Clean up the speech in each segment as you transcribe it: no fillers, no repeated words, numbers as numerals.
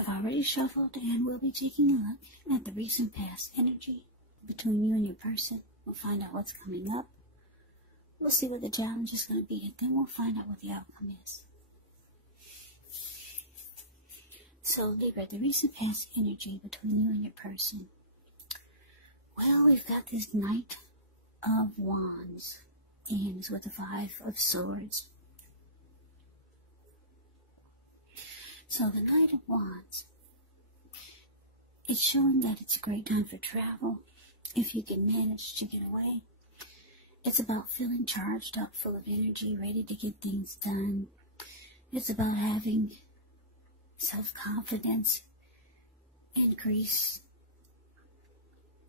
I've already shuffled and we'll be taking a look at the recent past energy between you and your person. We'll find out what's coming up. We'll see what the challenge is going to be, and then we'll find out what the outcome is. So, Libra, the recent past energy between you and your person. Well, we've got this Knight of Wands, ends with the Five of Swords. So the Knight of Wands, it's showing that it's a great time for travel, if you can manage to get away. It's about feeling charged up, full of energy, ready to get things done. It's about having self-confidence increase,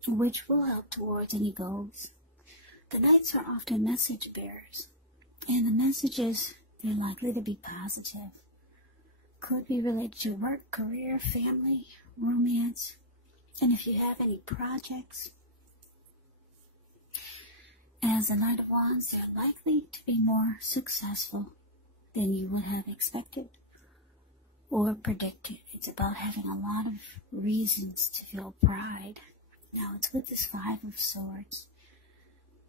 which will help towards any goals. The Knights are often message bearers, and the messages, they're likely to be positive. Could be related to work, career, family, romance, and if you have any projects. As a Knight of Wands, they're likely to be more successful than you would have expected or predicted. It's about having a lot of reasons to feel pride. Now, it's with this Five of Swords.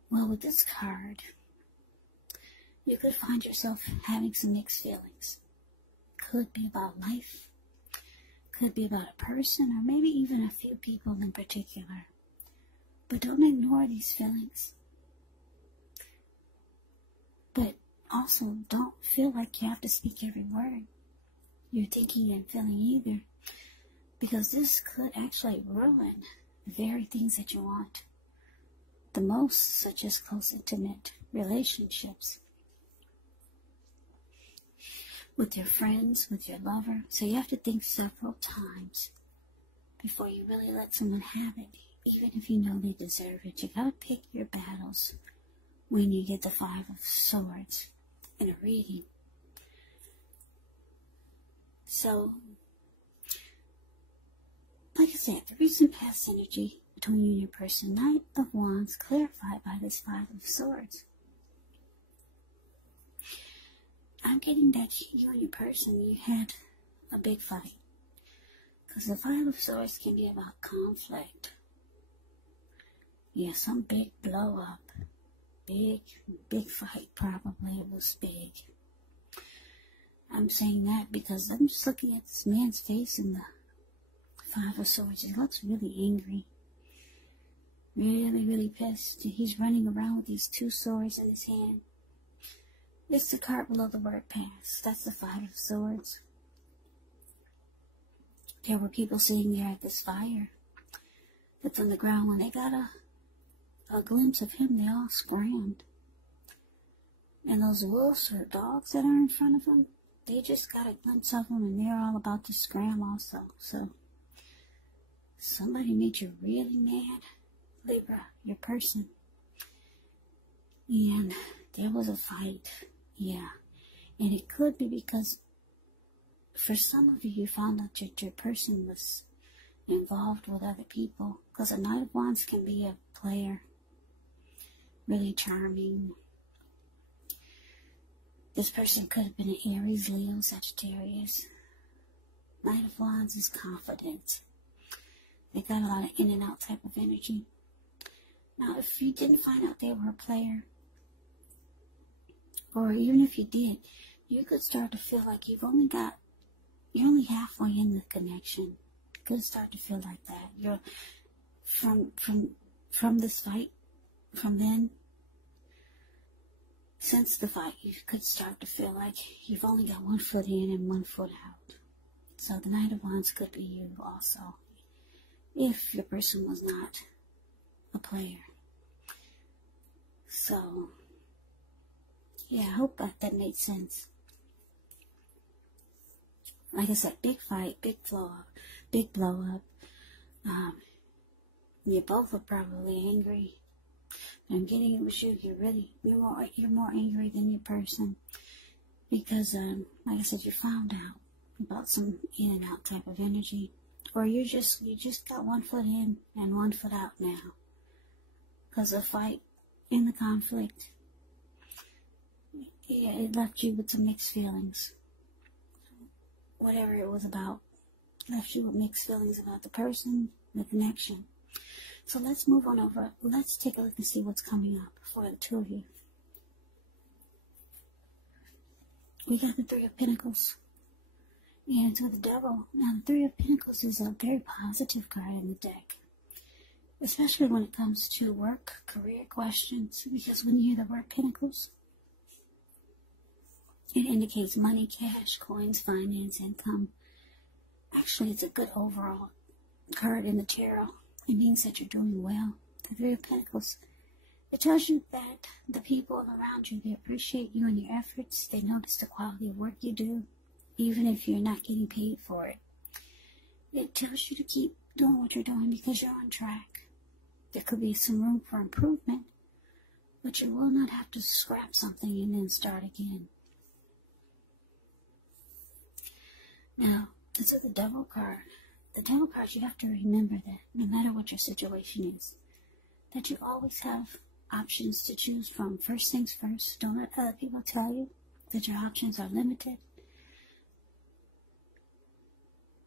Well, with this card, you could find yourself having some mixed feelings. Could be about life, could be about a person, or maybe even a few people in particular. But don't ignore these feelings. But also don't feel like you have to speak every word you're thinking and feeling either, because this could actually ruin the very things that you want the most, such as close, intimate relationships with your friends, with your lover. So you have to think several times before you really let someone have it, even if you know they deserve it. You gotta pick your battles when you get the Five of Swords in a reading. So, like I said, the recent past energy between you and your person, Knight of Wands, clarified by this Five of Swords. I'm getting that you and your person, you had a big fight. Because the Five of Swords can be about conflict. Yeah, some big blow up. Big fight, probably. It was big. I'm saying that because I'm just looking at this man's face in the Five of Swords. He looks really angry. Really pissed. He's running around with these two swords in his hand. It's the card below the word past. That's the Five of Swords. There were people sitting there at this fire that's on the ground. When they got a glimpse of him, they all scrammed. And those wolves or dogs that are in front of them, they just got a glimpse of him and they're all about to scram also. So, somebody made you really mad, Libra, your person. And there was a fight. Yeah, and it could be because for some of you, you found out that your person was involved with other people. Because a Knight of Wands can be a player, really charming. This person could have been an Aries, Leo, Sagittarius. Knight of Wands is confident. They got a lot of in and out type of energy. Now, if you didn't find out they were a player, or even if you did, you could start to feel like you're only halfway in the connection. You could start to feel like that. You're from this fight, from then, since the fight, you could start to feel like you've only got 1 foot in and 1 foot out. So the Knight of Wands could be you also, if your person was not a player. So, yeah, I hope that made sense. Like I said, big fight, big blow up. You both are probably angry. I'm getting it with you. You're more angry than your person because, like I said, you found out about some in and out type of energy, or you just got 1 foot in and 1 foot out now because of the fight in the conflict. Yeah, it left you with some mixed feelings. Whatever it was about, left you with mixed feelings about the person, the connection. So let's move on over. Let's take a look and see what's coming up for the two of you. We got the Three of Pentacles. And it's with the Devil. Now, the Three of Pentacles is a very positive card in the deck, especially when it comes to work, career questions, because when you hear the word Pentacles, it indicates money, cash, coins, finance, income. Actually, it's a good overall card in the tarot. It means that you're doing well. The Three of Pentacles, it tells you that the people around you, they appreciate you and your efforts. They notice the quality of work you do, even if you're not getting paid for it. It tells you to keep doing what you're doing because you're on track. There could be some room for improvement, but you will not have to scrap something and then start again. Now, it's with the Devil card. The Devil card, you have to remember that no matter what your situation is, that you always have options to choose from. First things first, don't let other people tell you that your options are limited.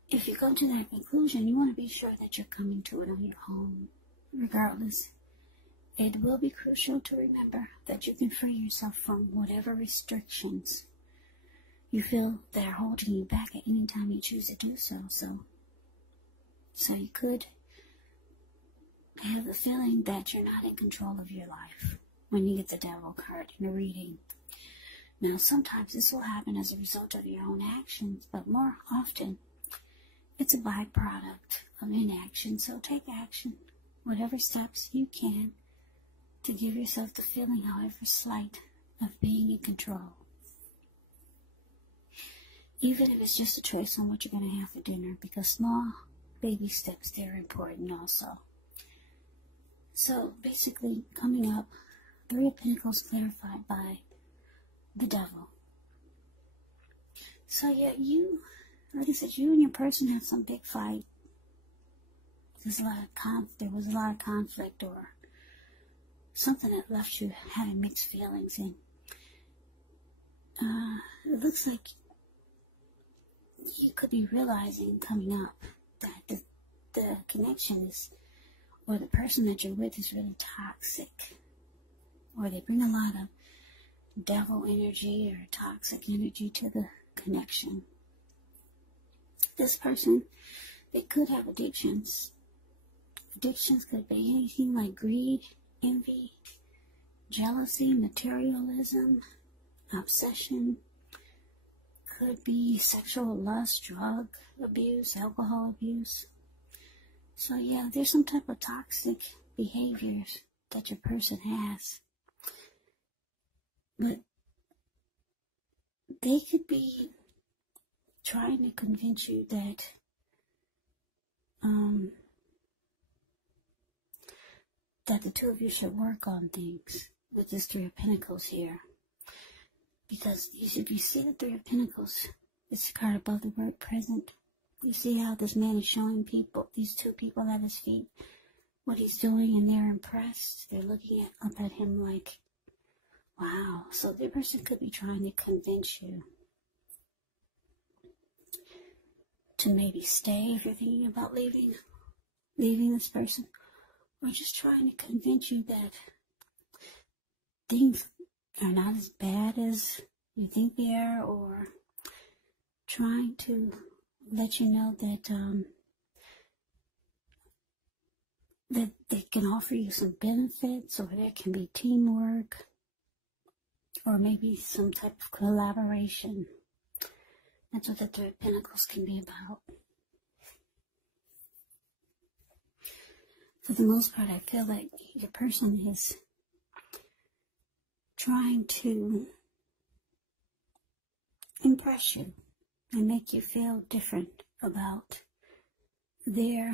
If you come to that conclusion, you want to be sure that you're coming to it on your own. Regardless, it will be crucial to remember that you can free yourself from whatever restrictions you feel that are holding you back at any time you choose to do so. So you could have the feeling that you're not in control of your life when you get the Devil card in a reading. Now, sometimes this will happen as a result of your own actions, but more often, it's a byproduct of inaction. So take action, whatever steps you can, to give yourself the feeling, however slight, of being in control. Even if it's just a choice on what you're going to have for dinner, because small baby steps, they're important also. So basically, coming up, Three of Pentacles clarified by the Devil. So yeah, like I said, you and your person have some big fight. There was a lot of conflict or something that left you having mixed feelings. And it looks like you could be realizing coming up that the connection is, or the person that you're with is really toxic, or they bring a lot of devil energy or toxic energy to the connection. This person, they could have addictions. Addictions could be anything like greed, envy, jealousy, materialism, obsession. Could be sexual lust, drug abuse, alcohol abuse. So yeah, there's some type of toxic behaviors that your person has. But they could be trying to convince you that that the two of you should work on things with this Three of Pentacles here. Because if you see the Three of Pentacles, it's the card above the word present. You see how this man is showing people, these two people at his feet, what he's doing, and they're impressed. They're looking up at him like, wow. So the person could be trying to convince you to maybe stay if you're thinking about leaving this person, or just trying to convince you that things are not as bad as you think they are, or trying to let you know that that they can offer you some benefits, or there can be teamwork, or maybe some type of collaboration. That's what the Three of Pentacles can be about. For the most part, I feel like your person is trying to impress you and make you feel different about their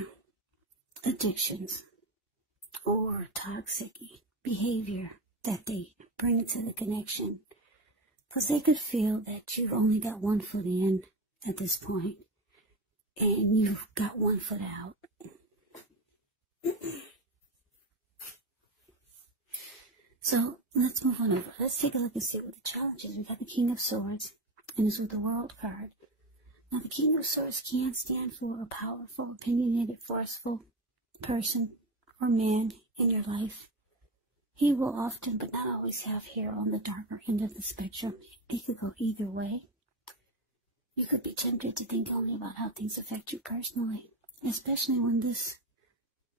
addictions or toxic behavior that they bring to the connection. Because they could feel that you've only got one foot in at this point, and you've got one foot out. So let's move on over. Let's take a look and see what the challenge is. We got the King of Swords, and it's with the World card. Now, the King of Swords can stand for a powerful, opinionated, forceful person or man in your life. He will often, but not always, have hair on the darker end of the spectrum. It could go either way. You could be tempted to think only about how things affect you personally, especially when this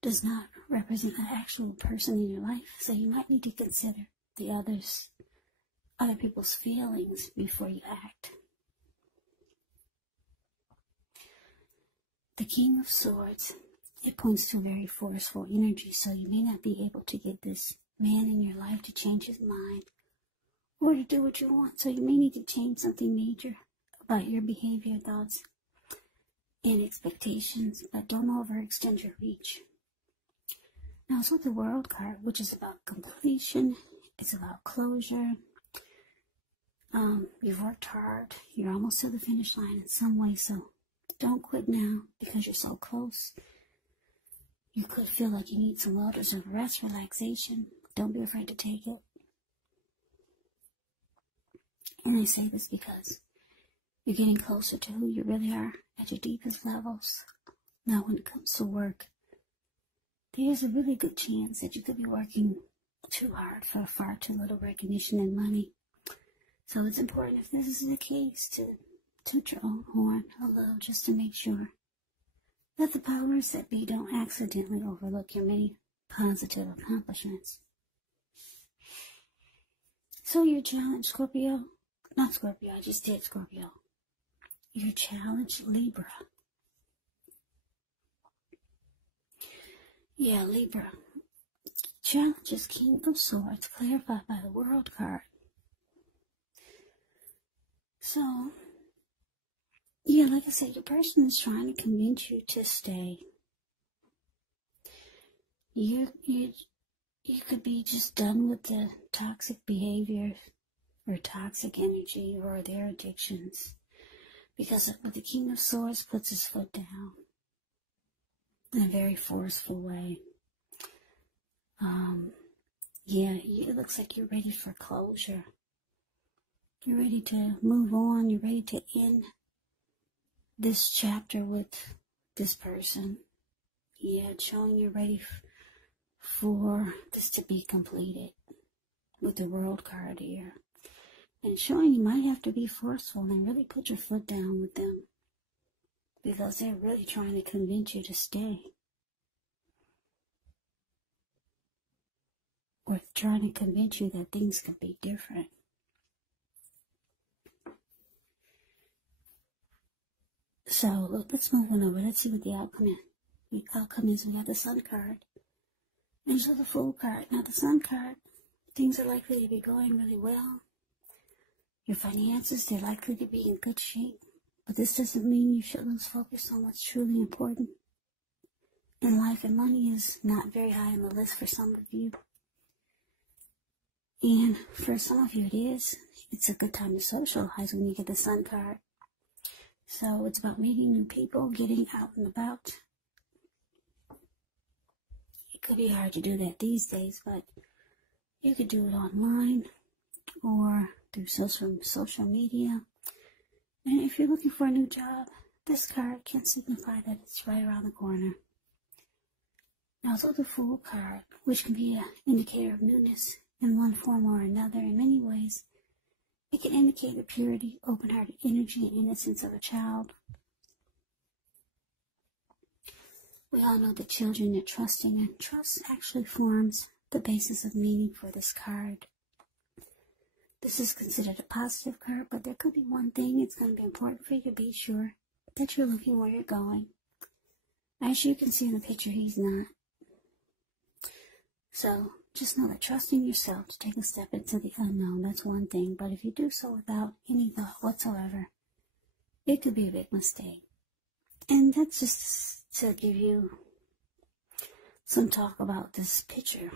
does not represent an actual person in your life. So you might need to consider the other people's feelings before you act. The King of Swords, it points to a very forceful energy, so you may not be able to get this man in your life to change his mind or to do what you want. So you may need to change something major about your behavior, thoughts, and expectations, but don't overextend your reach. Now, it's with the World card, which is about completion. It's about closure. You've worked hard. You're almost to the finish line in some way, so don't quit now because you're so close. You could feel like you need some well-deserved rest, relaxation. Don't be afraid to take it. And I say this because you're getting closer to who you really are at your deepest levels. Now, when it comes to work, there's a really good chance that you could be working too hard for far too little recognition and money. So it's important, if this is the case, to toot your own horn a little just to make sure that the powers that be don't accidentally overlook your many positive accomplishments. So your challenge, Scorpio, not Scorpio, I just did Scorpio. Your challenge, Libra. Yeah, Libra. Challenge is King of Swords, clarified by the World card. So, yeah, like I said, your person is trying to convince you to stay. You could be just done with the toxic behavior or toxic energy or their addictions, because the King of Swords puts his foot down in a very forceful way. Yeah, it looks like you're ready for closure. You're ready to move on. You're ready to end this chapter with this person. Yeah, it's showing you're ready for this to be completed with the World card here. And showing you might have to be forceful and really put your foot down with them, because they're really trying to convince you to stay. Or trying to convince you that things could be different. So, look, let's move on over. Let's see what the outcome is. The outcome is we got the Sun card. And so the Fool card. Now, the Sun card, things are likely to be going really well. Your finances, they're likely to be in good shape. But this doesn't mean you should lose focus on what's truly important in life. And money is not very high on the list for some of you. And for some of you it is. It's a good time to socialize when you get the Sun card. So it's about meeting new people, getting out and about. It could be hard to do that these days, but you could do it online or through social media. And if you're looking for a new job, this card can signify that it's right around the corner. Now, it's the Fool card, which can be an indicator of newness in one form or another. In many ways, it can indicate the purity, open-hearted energy, and innocence of a child. We all know that children are trusting, and trust actually forms the basis of meaning for this card. This is considered a positive card, but there could be one thing. It's going to be important for you to be sure that you're looking where you're going. As you can see in the picture, he's not. So, just know that trusting yourself to take a step into the unknown, that's one thing. But if you do so without any thought whatsoever, it could be a big mistake. And that's just to give you some talk about this picture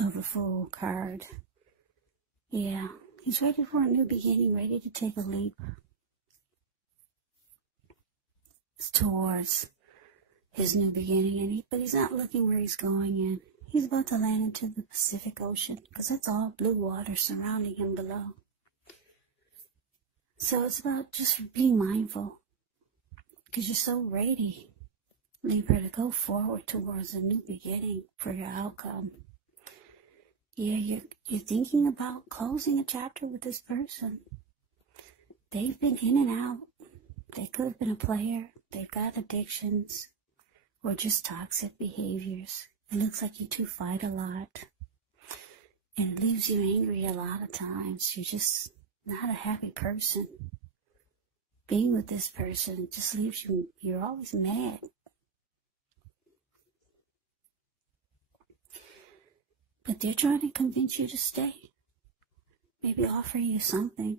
of a Fool card. Yeah, he's ready for a new beginning, ready to take a leap towards his new beginning. But he's not looking where he's going in. He's about to land into the Pacific Ocean, because that's all blue water surrounding him below. So it's about just being mindful because you're so ready, Libra, to go forward towards a new beginning for your outcome. Yeah, you're thinking about closing a chapter with this person. They've been in and out. They could have been a player. They've got addictions or just toxic behaviors. It looks like you two fight a lot. And it leaves you angry a lot of times. You're just not a happy person. Being with this person just leaves you, you're always mad. But they're trying to convince you to stay. Maybe offer you something.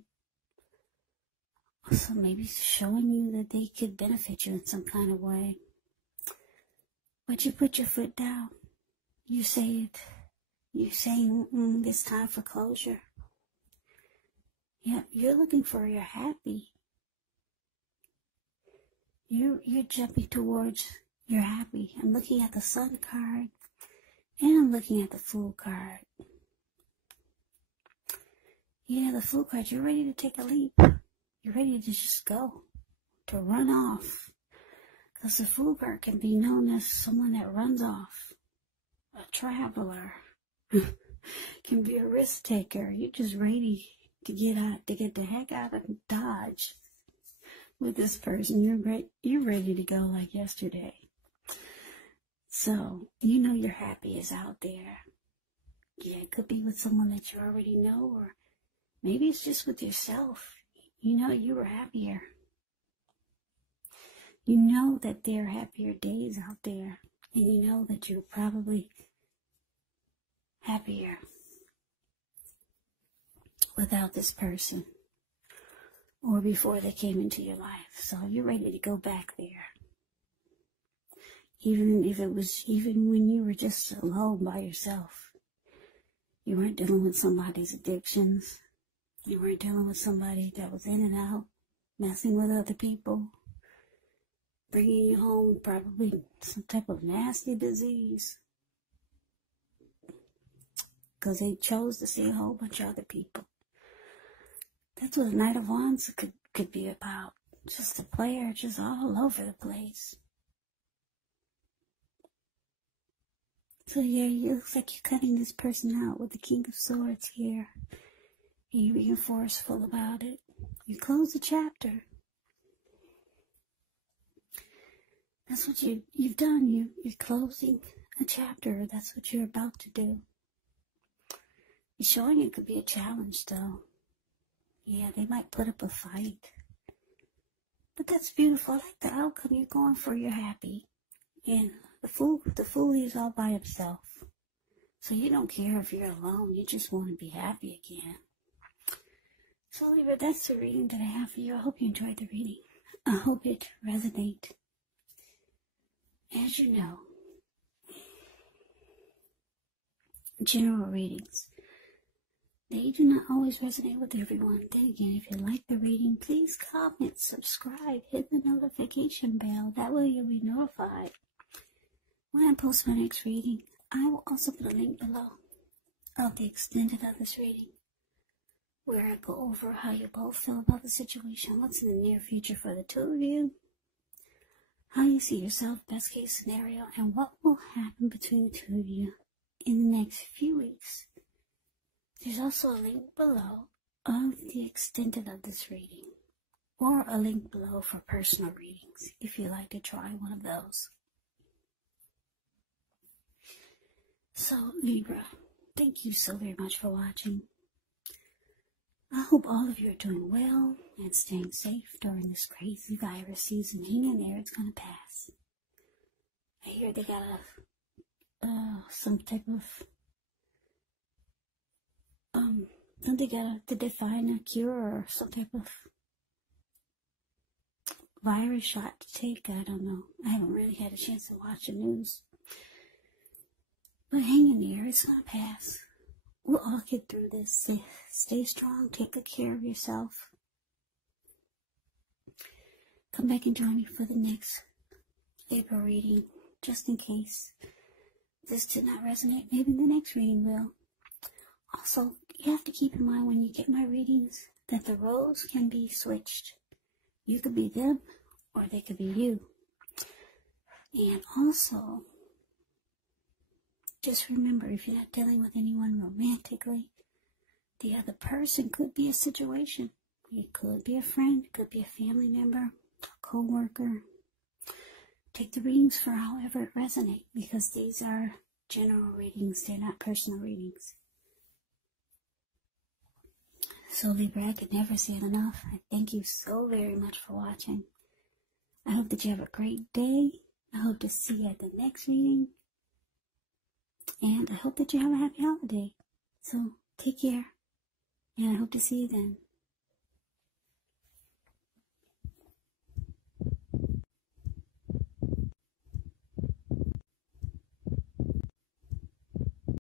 Also maybe showing you that they could benefit you in some kind of way. But you put your foot down. You say it. You're saying, it's time for closure. Yeah, you're looking for your happy. You're jumping towards your happy. I'm looking at the Sun card. And I'm looking at the Fool card. Yeah, the Fool card, you're ready to take a leap. You're ready to just go. To run off. Because the Fool card can be known as someone that runs off. A traveler. Can be a risk taker. You're just ready to get the heck out of Dodge with this person. You're ready to go like yesterday. So, you know your happy is out there. Yeah, it could be with someone that you already know, or maybe it's just with yourself. You know you were happier. You know that there are happier days out there, and you know that you're probably happier without this person or before they came into your life. So you're ready to go back there. Even when you were just alone by yourself. You weren't dealing with somebody's addictions. You weren't dealing with somebody that was in and out, messing with other people, bringing you home probably some type of nasty disease. Because they chose to see a whole bunch of other people. That's what a Knight of Wands could be about. Just a player, just all over the place. So yeah, it looks like you're cutting this person out with the King of Swords here. And you're being forceful about it. You close the chapter. That's what you've done. You're closing a chapter. That's what you're about to do. You're showing it could be a challenge, though. Yeah, they might put up a fight. But that's beautiful. I like the outcome you're going for. You're happy. And the fool is all by himself. So you don't care if you're alone. You just want to be happy again. So, Libra, that's the reading that I have for you. I hope you enjoyed the reading. I hope it resonates. As you know, general readings, they do not always resonate with everyone. Then again, if you like the reading, please comment, subscribe, hit the notification bell. That way you'll be notified when I post my next reading. I will also put a link below of the extended of this reading, where I go over how you both feel about the situation, what's in the near future for the two of you, how you see yourself, best case scenario, and what will happen between the two of you in the next few weeks. There's also a link below of the extended of this reading, or a link below for personal readings, if you'd like to try one of those. So, Libra, thank you so very much for watching. I hope all of you are doing well and staying safe during this crazy virus season. Hang in there, it's going to pass. I hear they got some type of, don't they got to define a cure or some type of virus shot to take? I don't know. I haven't really had a chance to watch the news. But hang in there, it's going to pass. We'll all get through this. Stay strong. Take good care of yourself. Come back and join me for the next Libra reading, just in case this did not resonate. Maybe the next reading will. Also, you have to keep in mind when you get my readings that the roles can be switched. You could be them, or they could be you. And also, just remember, if you're not dealing with anyone romantically, the other person could be a situation. It could be a friend, it could be a family member, a co-worker. Take the readings for however it resonates, because these are general readings, they're not personal readings. So Libra, I could never say it enough. I thank you so very much for watching. I hope that you have a great day. I hope to see you at the next reading. And I hope that you have a happy holiday. So take care. And I hope to see you then.